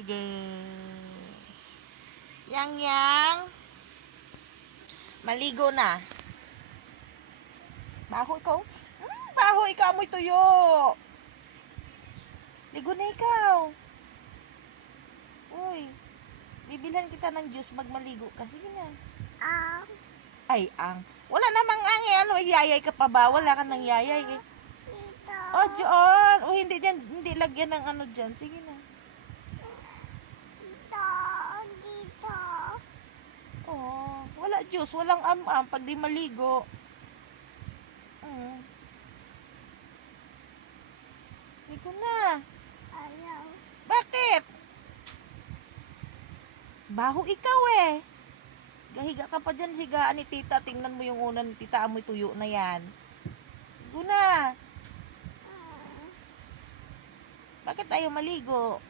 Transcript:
Gege. Yang. Maligo na. Baho ikaw. Baho ikaw, amoy tuyo. Ligo na ikaw. Uy. Bibilhan kita ng juice magmaligo ka. Sige na. Ay, wala namang ano, yayay ka pa ba? Wala ka nang yayay. Oh, John. Oh, hindi lagyan ng ano dyan. Sige na. Oh, wala juice, walang pag di maligo. Ligo na. Ayaw. Bakit? Baho ikaw eh. Gahiga ka pa dyan, higaan ni tita. Tingnan mo yung una ni tita, amoy tuyo na yan. Ligo na. Bakit ayaw maligo?